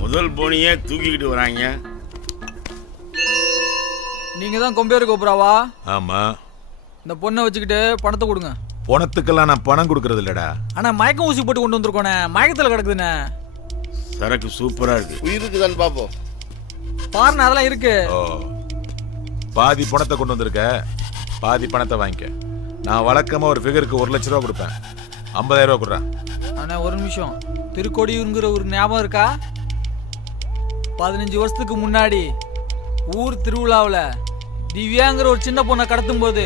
முதல் போனியே தூக்கிக்கிட்டு வராங்க. நீங்க தான் கொம்பேரு கோபுராவா? ஆமா. இந்த பொண்ணை வச்சுக்கிட்டு பணத்தை கொடுங்க. பணத்துக்கெல்லாம் நான் பணம் கொடுக்கறது இல்லடா. ஆனா மயக்கம் ஊசி போட்டு கொண்டு வந்திருக்கோனே, மயக்கத்துல கிடக்குதுண்ணே. சரக்கு சூப்பரா இருக்கு. உயிருக்கு தான் பாப்போம். பாருண்ணே, அதெல்லாம் இருக்கு. ஓ, பாதி பணத்தை கொண்டு வந்திருக்க, பாதி பணத்தை வாங்கிக்க. நான் வழக்கமா ஒரு ஃபிகருக்கு 1 லட்ச ரூபா கொடுப்பேன். 50,000 ரூபா கொடுறேன். ஆனா ஒரு நிமிஷம், திருக்கோடியூருங்கிற ஒரு ஞாபகம் இருக்கா? 15 வருஷத்துக்கு முன்னாடி ஊர் திருவிழாவில் திவ்யாங்கிற ஒரு சின்ன பொண்ணை கடத்தும் போது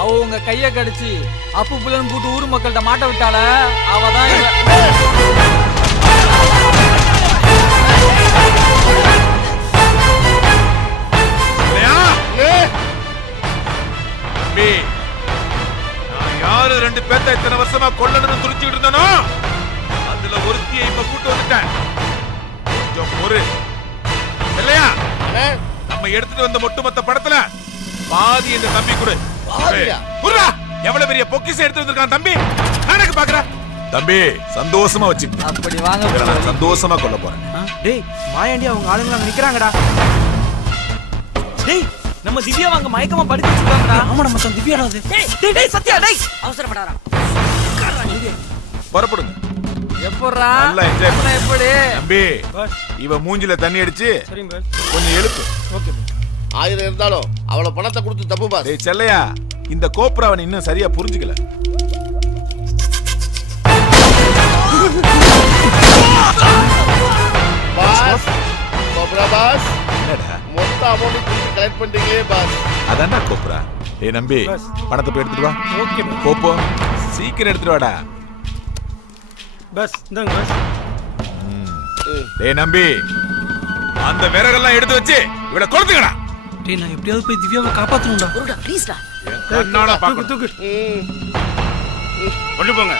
அவ உங்க கைய கடிச்சு அப்பு புள்ளன்னு கூட்டு ஊர் மக்கள்கிட்ட மாட்ட விட்டால, அவதான் யாரு 2 பேர்த்த இத்தனை வருஷமா கொல்லணும்னு துடிச்சுக்கிட்டு இருந்தானோ, அதுல ஒருத்தியை இப்ப கூட்டு வந்துட்டேன். கொஞ்சம் ஒரு இல்லையா, நம்ம எடுத்துட்டு வந்த ஒட்டுமொத்த படத்துல பாதி இந்த தம்பி கொடு. எவ்வளவு பெரிய பொக்கிஷம் எடுத்து வந்திருக்கான் தம்பி, எனக்கு பாக்குற தம்பி. சந்தோஷமா வச்சு அப்படி வாங்க, சந்தோஷமா கொல்ல போறேன். டேய் மாயாண்டி, அவங்க ஆளுங்க அங்க நிக்கிறாங்கடா. டேய் நம்ம திவ்யா வாங்க மயக்கமா படுத்து வச்சிருக்காங்கடா. ஆமா நம்ம தான் திவ்யாடா அது. டேய் டேய் சத்யா, டேய் அவசரப்படாதடா. புறப்படுங்க. எப்பறா நல்லா என்ஜாய் பண்ணு. எப்படி தம்பி, இவ மூஞ்சில தண்ணி அடிச்சு கொஞ்சம் எழுப்பு. ஓகே. 1000 இருந்தாலும் அவள பணத்தை கொடுத்து தப்பு பாஸ். டேய் செல்லையா, இந்த கோப்ராவை இன்னும் சரியா புரிஞ்சுக்கல. Boss, Cobra boss. என்னடா மொத்த அமௌண்ட் கலெக்ட் பண்ணிட்டீங்களே பாஸ். அதான்டா கோப்ரா. ஏய் நம்பி, பணத்தை போய் எடுத்துட்டு வா. ஓகே போப்போ, சீக்கிரம் எடுத்துட்டு வாடா. பஸ் இந்தாங்க பஸ். டேய் நம்பி, அந்த விறகெல்லாம் எடுத்து வச்சு இவளை கொளுத்துங்கடா. டேய் நான் எப்படியாவது போய் திவ்யாவை காப்பாத்தணும்டா. குருடா ப்ளீஸ்டா. கண்ணால தூக்கு பாக்கு தூக்கு. கொண்டு போங்க.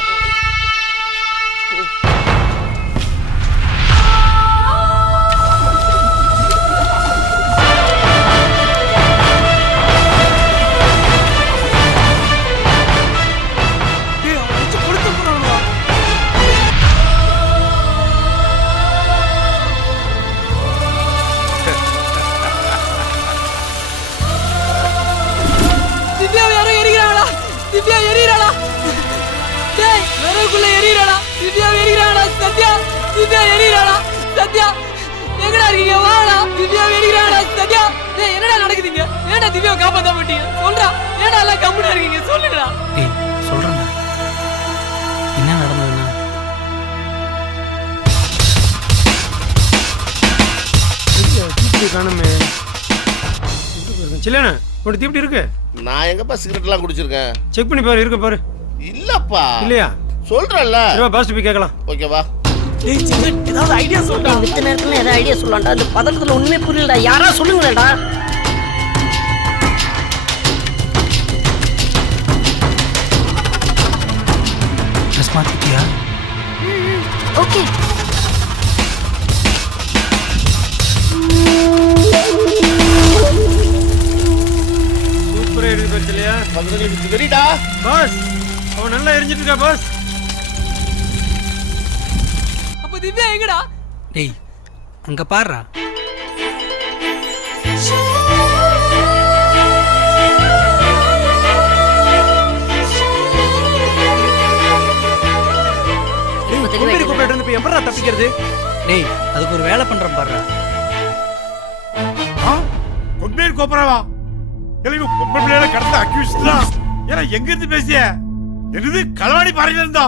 டேய் அடிச்சு கொளுத்து போறானுடா. திவ்யா யாரோ எரிகிறாளா? திவ்யா எரிகிறாளா? டேய் நரகுள்ள எரிகிறாளா? திவ்யா எரிகிறாளா? சத்யா, திவ்யா எரிகிறாளா? சத்யா எங்கடா இருக்கீங்க? வாடா. திவ்யா எரிகிறாளா? சத்யா, டேய் என்னடா நடக்குதுங்க? ஏன்டா திவ்யாவை காப்பாத்த மாட்டீங்க? சொல்றா, ஏன்டா எல்லாம் கம்முனா இருக்கீங்க? சொல்லுடா. டேய் சொல்றேன்டா, என்ன நடந்ததுன்னா தீப்தி காணுமே. சில்லண்ணா உனக்கு தீப்தி இருக்கு? நான் எங்கப்பா சிகரெட்லாம் குடிச்சிருக்கேன். செக் பண்ணி பாரு, இருக்க பாரு. இல்லப்பா. இல்லையா? சொல்றேன்ல. சரி பாஸ் போய் கேட்கலாம். ஓகேவா? டேய் சிங்கட், ஏதாவது ஐடியா சொல்டா. இந்த நேரத்துல ஏதாவது ஐடியா சொல்லலாம்டா. இந்த பதட்டத்துல ஒண்ணுமே புரியலடா. யாரா சொல்லுங்களேடா. ட்ரெஸ் மாத்திட்டியா? ஓகே. சூப்பரா இருக்கு பாஸ். இல்லையா? 15 நிமிஷம் வெரிடா. பாஸ் அவன் நல்லா எரிஞ்சிட்டு இருக்கா பாஸ். அப்ப திவ்யா எங்கடா? டேய் அங்க பாருடா. எப்படா தப்பிக்கிறது? டேய் அதுக்கு ஒரு வேலை பண்றேன் பாருடா. கொம்பேர் கோபுராவா? எனக்கு பொம்பளை பிள்ளைகளை கடத்த அக்யூஸ்ட் தான். ஏன்னா எங்க இருந்து பேசிய? என்னது களவாடி பாறையில இருந்தா?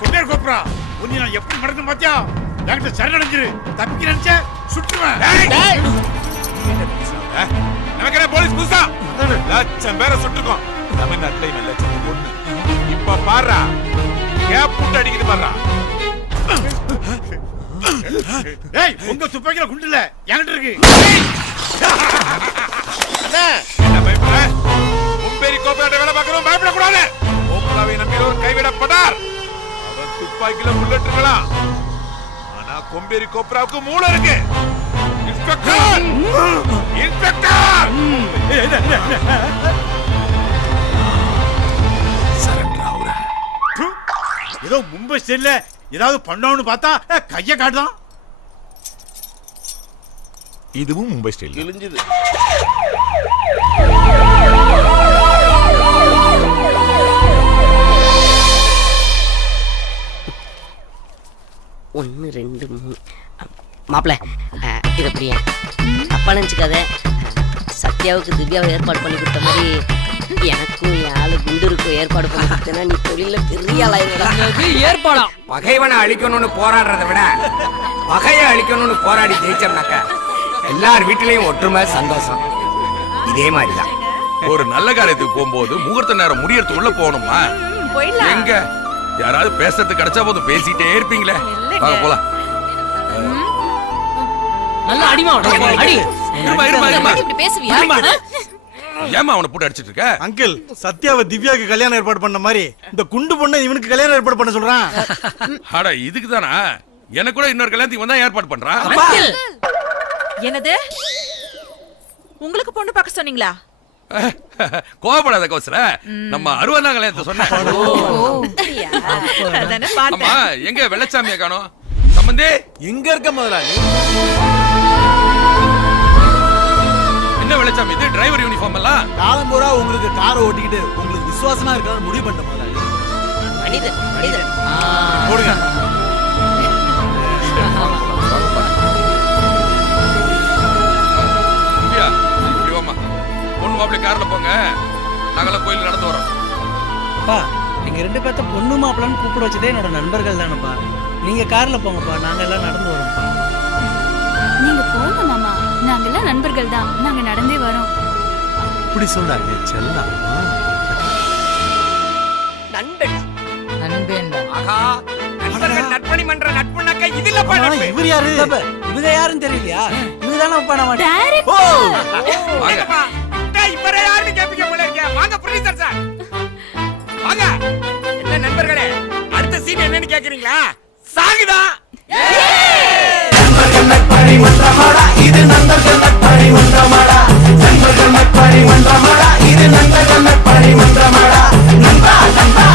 கொம்பேர் கோபுரா, உன்னை நான் எப்படி மறந்து பாத்தியா? என்கிட்ட சரணடைஞ்சிரு. தப்பிக்க நினைச்ச சுட்டுருவேன். நமக்கு என்ன போலீஸ் புதுசா? லட்சம் பேரை சுட்டுருக்கோம் தமிழ்நாட்டுல. இவன் லட்சம் பொண்ணு. இப்ப பாரு, ஏன் பூட்டு அடிக்குது பாருடா. ஏய் உங்க துப்பாக்கில குண்டு இல்ல என்கிட்ட இருக்கு. என்ன பயப்படுற? மும்பேரி கோப்பையாட்ட வேலை பார்க்கிறோம், பயப்படக்கூடாது. கோப்ராவை நம்பினோர் கைவிடப்பட்டார். அவன் துப்பாக்கில புல்லட் இருக்கலாம், ஆனா கொம்பேரி கோப்ராவுக்கு மூளை இருக்கு. இன்ஸ்பெக்டர், இன்ஸ்பெக்டர், சரண்டர் ஆகுற. ஏதோ மும்பை ஸ்டைல்ல ஏதாவது பண்ணோம்னு பார்த்தா கைய காட்டுதான். இதுவும் மும்பை ஸ்டைல். கிழிஞ்சது. ஒன்று ரெண்டு மூணு மாப்பிள்ள இது அப்படியா அப்பா நினச்சிக்காத. சத்யாவுக்கு திவ்யாவை ஏற்பாடு பண்ணி கொடுத்த மாதிரி எனக்கும் என் ஆளு குண்டூருக்கும் ஏற்பாடு பண்ணி கொடுத்தேன்னா நீ தொழில பெரிய ஆளாயிருக்கா. ஏற்பாடா பகைவனை அழிக்கணும்னு போராடுறத விட பகையை அழிக்கணும்னு போராடி ஜெயிச்சோம்னாக்க எல்லார் வீட்டிலையும் ஒற்றுமை சந்தோஷம். இதே மாதிரிதான் ஒரு நல்ல காரியத்துக்கு போகும்போது முகூர்த்த நேரம் முடியறதுக்குள்ள போகணுமா? எங்க யாராவது பேசுறதுக்கு கிடைச்சா போதும் பேசிட்டே இருப்பீங்களே. வாங்க போலாம். நல்ல அடிமா அடி. இருமா இருமா இருமா. இப்படி பேசுவியா? ஏமா அவனை போட்டு அடிச்சிட்டு இருக்க? அங்கிள் சத்யாவை திவ்யாவுக்கு கல்யாணம் ஏற்பாடு பண்ண மாதிரி இந்த குண்டு பொண்ணை இவனுக்கு கல்யாணம் ஏற்பாடு பண்ண சொல்றான். அட இதுக்கு தானா? எனக்கு கூட இன்னொரு கல்யாணத்துக்கு வந்தா ஏற்பாடு பண்றான். என்னது? உங்களுக்கு பொண்ணு பார்க்க சொன்னீங்களா? கோவப்படாத கோசல, நம்ம அருவண்ணா கல்யாணத்தை சொன்னேன். அதானே ஆமா, பார்த்தேன். எங்க வெள்ளச்சாமியை காணோம்? சம்பந்தி எங்க இருக்க முதலாளி? என்ன வெள்ளச்சாமி இது? டிரைவர் யூனிஃபார்ம் எல்லாம் காலம் பூரா உங்களுக்கு காரை ஓட்டிக்கிட்டு உங்களுக்கு விசுவாசமா இருக்கான்னு முடிவு பண்ண முதலாளி. மனிதன் மனிதன் போடுங்க. திவ்யா, இப்படி வாம்மா. பொண்ணு மாப்பிள்ளை கார்ல போங்க, நாங்கெல்லாம் கோயிலுக்கு நடந்து வரோம். அப்பா நீங்க ரெண்டு பேர்த்த பொண்ணு மாப்பிள்ளன்னு கூப்பிட வச்சதே என்னோட நண்பர்கள் தானப்பா. நீங்க கார்ல போங்கப்பா, நாங்க எல்லாம் நடந்து வரோம்ப்பா. நீங்க போங்க மாமா, நாங்கெல்லாம் நண்பர்கள் தான், நாங்க நடந்தே வரோம். இப்படி சொல்றாங்க செல்லம். நண்பன் நண்பேண்டா. ஆகா நண்பர்கள் நட்பணி மன்ற நட்புனாக்க இதுலப்பா ஆனா, நட்பு. இவர் யாரு? இவங்க யாரும் தெரியலையா? இவங்க தானே அப்பா நம்ம வாங்க. என்னப்பா, டேய், இவரை யாருன்னு கேட்பீங்க போல இருக்கே. வாங்க ப்ரொடியூசர் சார், வாங்க. என்ன நண்பர்களே, அடுத்த சீன் என்னன்னு கேக்குறீங்களா? சாகுதா? நண்பர்கள் நட்பணி மன்றமாடா, இது நண்பர்கள் நட்பணி மன்றமாடா. நண்பர்கள் நட்பணி மன்றமாடா, இது நண்பர்கள் நட்பணி மன்றமாடா. நண்பா நண்பா